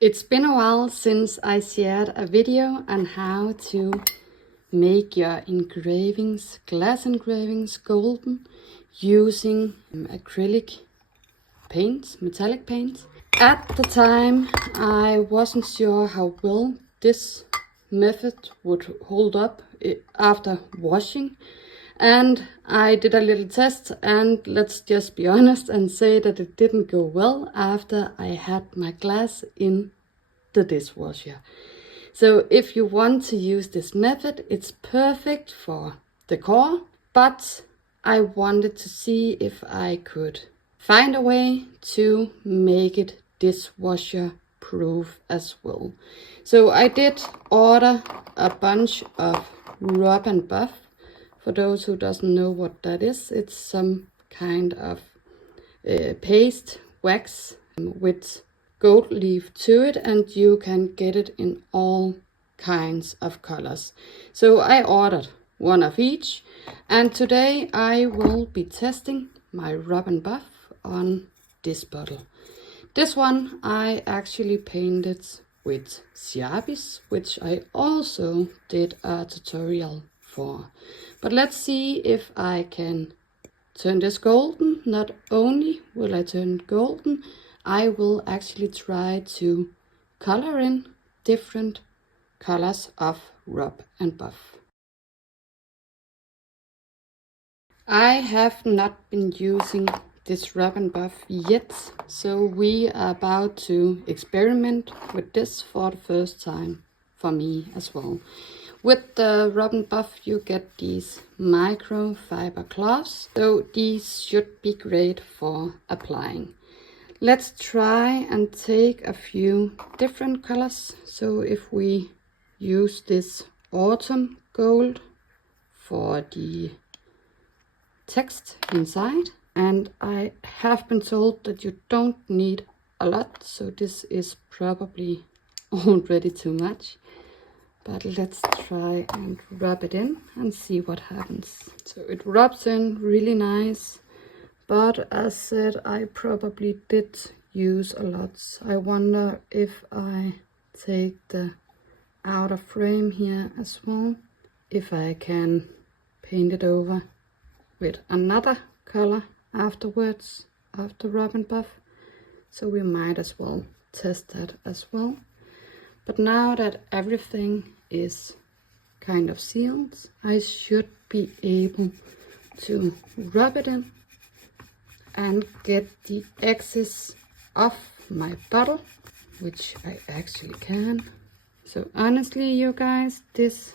It's been a while since I shared a video on how to make your engravings, glass engravings, golden using acrylic paints, metallic paints. At the time, I wasn't sure how well this method would hold up after washing. And I did a little test, and let's just be honest and say that it didn't go well after I had my glass in the dishwasher. So if you want to use this method, it's perfect for decor, but I wanted to see if I could find a way to make it dishwasher proof as well. So I did order a bunch of rub and buff. For those who doesn't know what that is, it's some kind of paste wax with gold leaf to it, and you can get it in all kinds of colors. So I ordered one of each, and today I will be testing my rub and buff on this bottle. This one I actually painted with Sharpies, which I also did a tutorial for. But let's see if I can turn this golden. Not only will I turn it golden, I will actually try to color in different colors of rub and buff. I have not been using this rub and buff yet, so we are about to experiment with this for the first time for me as well. With the rub and buff you get these microfiber cloths, so these should be great for applying. Let's try and take a few different colors. So if we use this autumn gold for the text inside, and I have been told that you don't need a lot, so this is probably already too much. But let's try and rub it in and see what happens. So it rubs in really nice, but as said, I probably did use a lot. I wonder if I take the outer frame here as well, if I can paint it over with another color afterwards, after rub and buff. So we might as well test that as well. But now that everything is kind of sealed, I should be able to rub it in and get the excess off my bottle, which I actually can. So honestly, you guys, this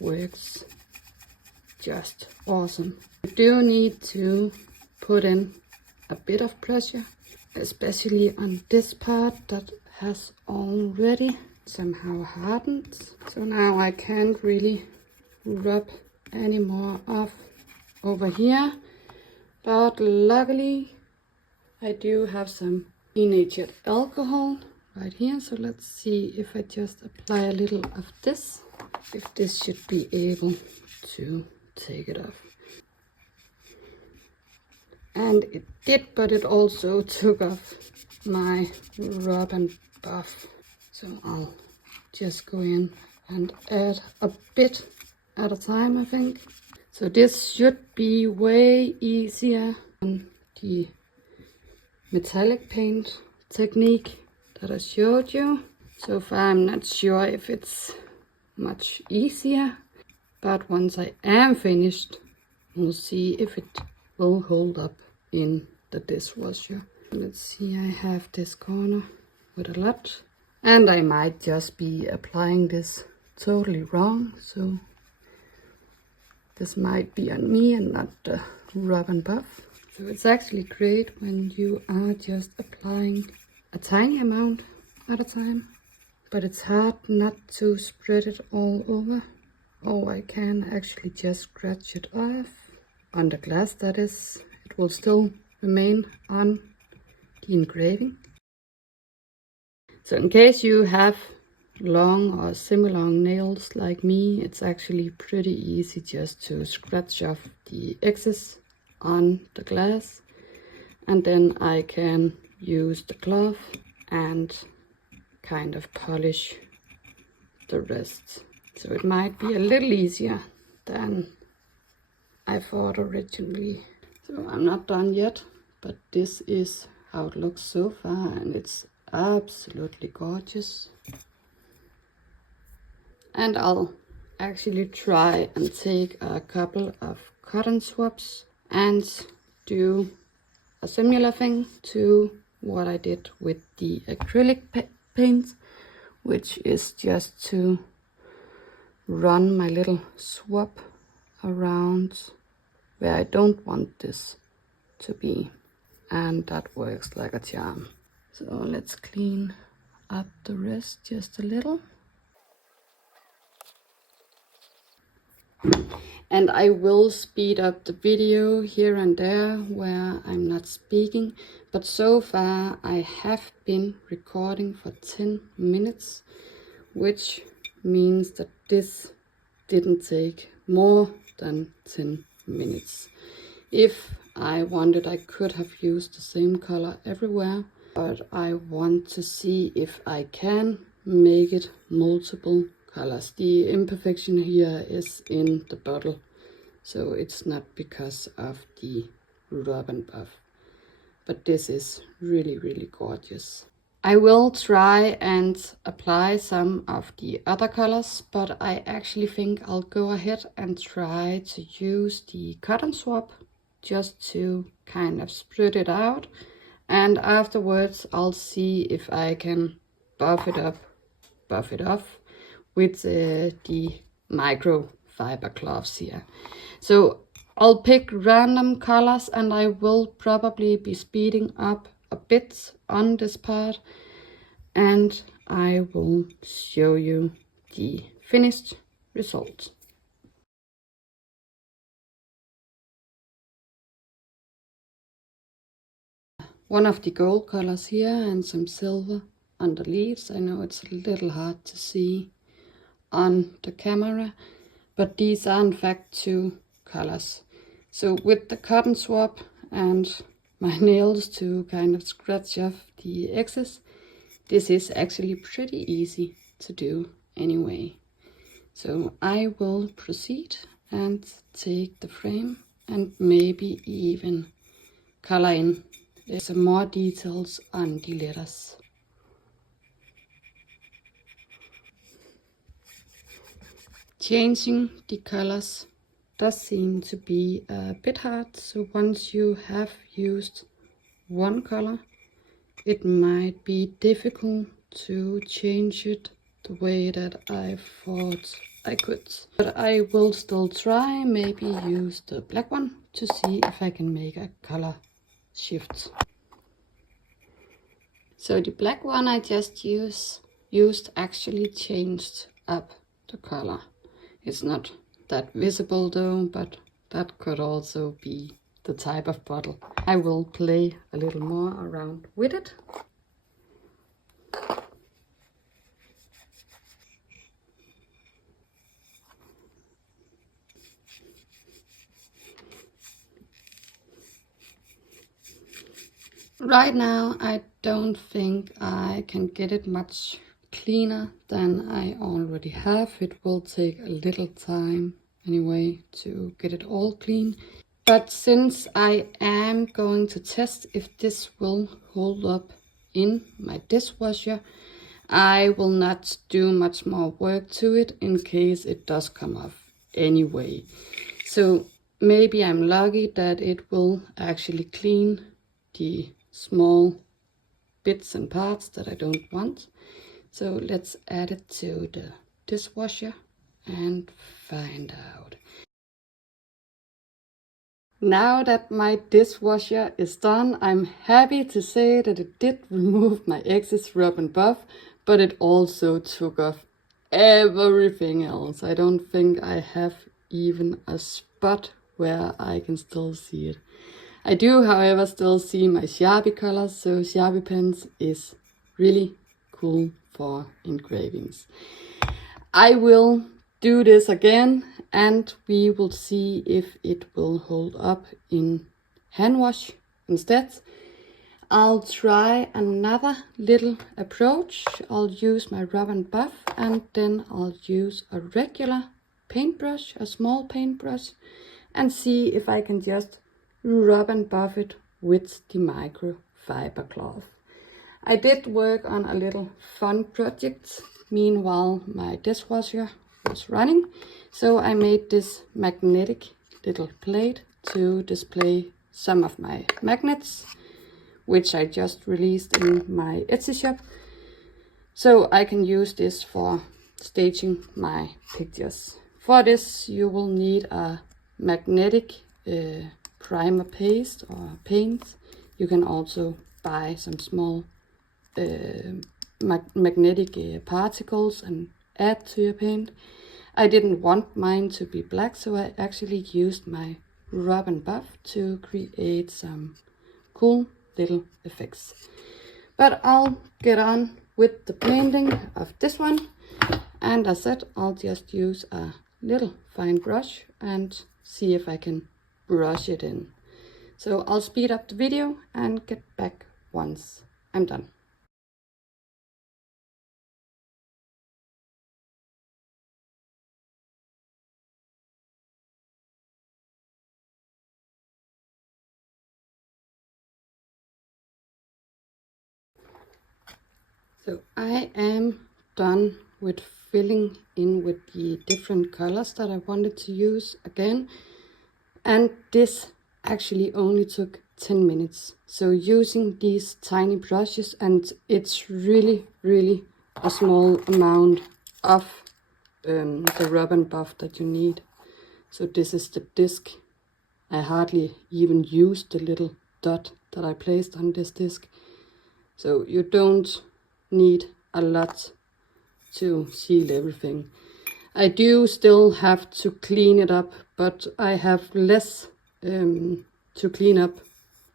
works just awesome. You do need to put in a bit of pressure, especially on this part that has already somehow hardened. So now I can't really rub any more off over here, but luckily I do have some denatured alcohol right here. So let's see if I just apply a little of this, if this should be able to take it off. And it did, but it also took off my rub and buff. So I'll just go in and add a bit at a time, I think. So this should be way easier than the metallic paint technique that I showed you. So far I'm not sure if it's much easier, but once I am finished, we'll see if it will hold up in the dishwasher. Let's see, I have this corner with a lot, and I might just be applying this totally wrong, so this might be on me and not the rub and buff. So it's actually great when you are just applying a tiny amount at a time, but it's hard not to spread it all over. Oh, I can actually just scratch it off on the glass, that is. It will still remain on the engraving. So in case you have long or semi-long nails like me, it's actually pretty easy just to scratch off the excess on the glass, and then I can use the cloth and kind of polish the rest. So it might be a little easier than I thought originally. So I'm not done yet, but this is how it looks so far, and it's absolutely gorgeous. And I'll actually try and take a couple of cotton swabs and do a similar thing to what I did with the acrylic paint, which is just to run my little swab around where I don't want this to be, and that works like a charm. So let's clean up the rest just a little. And I will speed up the video here and there where I'm not speaking, but so far I have been recording for 10 minutes, which means that this didn't take more than 10 minutes. If I wanted, I could have used the same color everywhere, but I want to see if I can make it multiple colors. The imperfection here is in the bottle, so it's not because of the rub and buff, but this is really, really gorgeous. I will try and apply some of the other colors, but I actually think I'll go ahead and try to use the cotton swab just to kind of spread it out, and afterwards I'll see if I can buff it up, buff it off with the microfiber gloves here. So I'll pick random colors, and I will probably be speeding up a bit on this part, and I will show you the finished result. One of the gold colors here and some silver on the leaves. I know it's a little hard to see on the camera, but these are in fact two colors. So with the cotton swab and my nails to kind of scratch off the excess, this is actually pretty easy to do anyway. So I will proceed and take the frame and maybe even color in some more details on the letters. Changing the colors does seem to be a bit hard, so once you have used one color, it might be difficult to change it the way that I thought I could. But I will still try, maybe use the black one to see if I can make a color shift. So the black one I just used actually changed up the color. It's not that visible though, but that could also be the type of bottle. I will play a little more around with it. Right now I don't think I can get it much cleaner than I already have. It will take a little time anyway to get it all clean. But since I am going to test if this will hold up in my dishwasher, I will not do much more work to it in case it does come off anyway. So maybe I'm lucky that it will actually clean the small bits and parts that I don't want. So let's add it to the dishwasher and find out. Now that my dishwasher is done, I'm happy to say that it did remove my excess rub and buff, but it also took off everything else. I don't think I have even a spot where I can still see it. I do, however, still see my Sharpie colors, so Sharpie pens is really cool for engravings. I will do this again and we will see if it will hold up in hand wash instead. I'll try another little approach. I'll use my rub and buff, and then I'll use a regular paintbrush, a small paintbrush, and see if I can just rub and buff it with the microfiber cloth. I did work on a little fun project meanwhile my dishwasher was running, so I made this magnetic little plate to display some of my magnets, which I just released in my Etsy shop. So I can use this for staging my pictures. For this you will need a magnetic primer paste or paint. You can also buy some small magnetic particles and add to your paint. I didn't want mine to be black, so I actually used my rub and buff to create some cool little effects. But I'll get on with the painting of this one, and as I said, I'll just use a little fine brush and see if I can brush it in. So I'll speed up the video and get back once I'm done. So I am done with filling in with the different colors that I wanted to use again, and this actually only took 10 minutes. So using these tiny brushes, and it's really a small amount of the rub and buff that you need. So this is the disc. I hardly even used the little dot that I placed on this disc. So you don't need a lot to seal everything. I do still have to clean it up, but I have less to clean up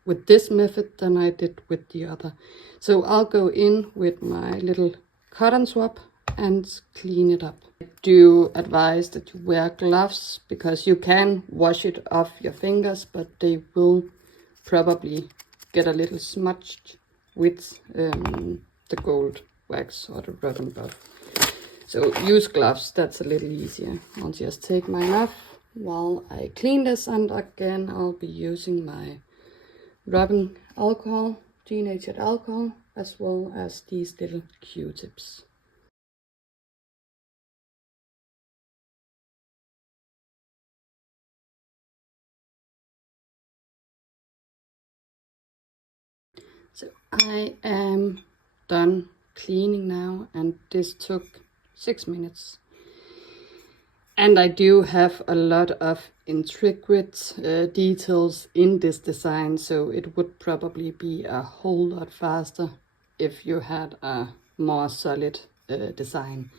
with this method than I did with the other. So I'll go in with my little cotton swab and clean it up. I do advise that you wear gloves, because you can wash it off your fingers, but they will probably get a little smudged with the gold wax or the rub and buff. So use gloves, that's a little easier. I'll just take mine off while I clean this, and again I'll be using my rubbing alcohol, denatured alcohol, as well as these little Q-tips. So I am done cleaning now, and this took 6 minutes. And I do have a lot of intricate details in this design, so it would probably be a whole lot faster if you had a more solid design.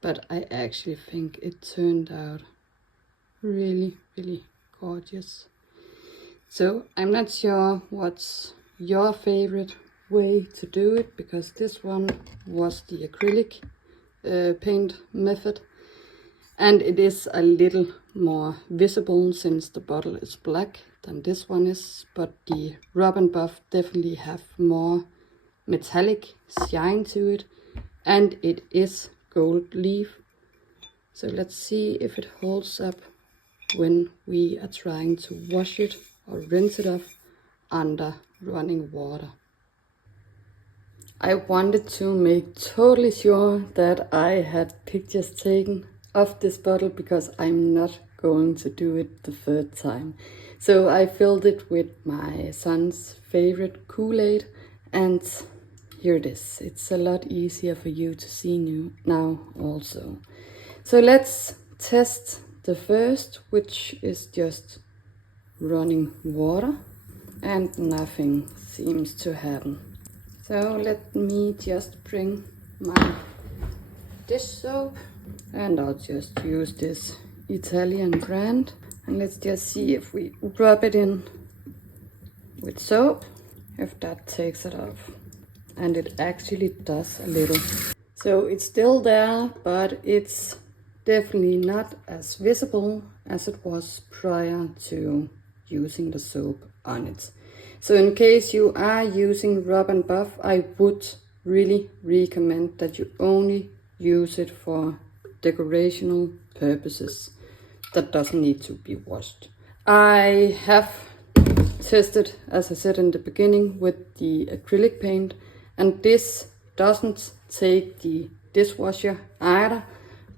But I actually think it turned out really gorgeous. So I'm not sure what's your favorite way to do it, because this one was the acrylic paint method, and it is a little more visible since the bottle is black than this one is, but the rub and buff definitely have more metallic shine to it, and it is gold leaf. So let's see if it holds up when we are trying to wash it or rinse it off under running water. I wanted to make totally sure that I had pictures taken of this bottle, because I'm not going to do it the third time. So I filled it with my son's favorite Kool-Aid, and here it is. It's a lot easier for you to see now also. So let's test the first, which is just running water, and nothing seems to happen. So let me just bring my dish soap, and I'll just use this Italian brand, and let's just see if we rub it in with soap, if that takes it off. And it actually does a little. So it's still there, but it's definitely not as visible as it was prior to using the soap on it. So in case you are using rub and buff, I would really recommend that you only use it for decorational purposes. That doesn't need to be washed. I have tested, as I said in the beginning, with the acrylic paint, and this doesn't take the dishwasher either,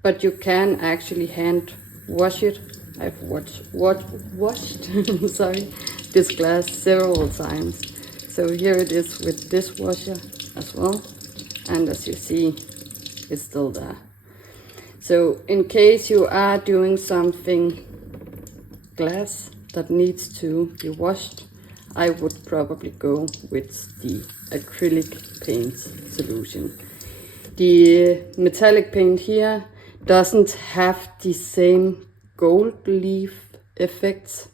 but you can actually hand wash it. I've washed sorry, this glass several times. So here it is with dishwasher as well, and as you see, it's still there. So in case you are doing something glass that needs to be washed, I would probably go with the acrylic paint solution. The metallic paint here doesn't have the same gold leaf effect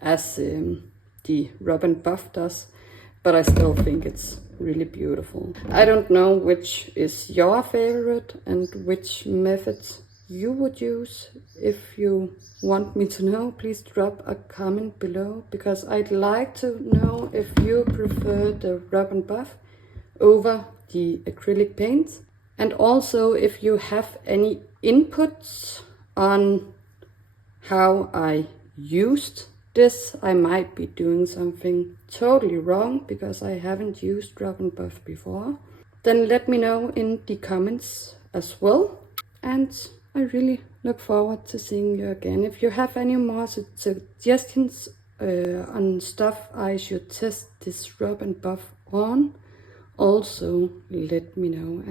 as the rub and buff does, but I still think it's really beautiful. I don't know which is your favorite and which method you would use. If you want me to know, please drop a comment below, because I'd like to know if you prefer the rub and buff over the acrylic paint, and also if you have any inputs on how I used this. I might be doing something totally wrong because I haven't used rub and buff before. Then let me know in the comments as well, and I really look forward to seeing you again. If you have any more suggestions on stuff I should test this rub and buff on, also let me know.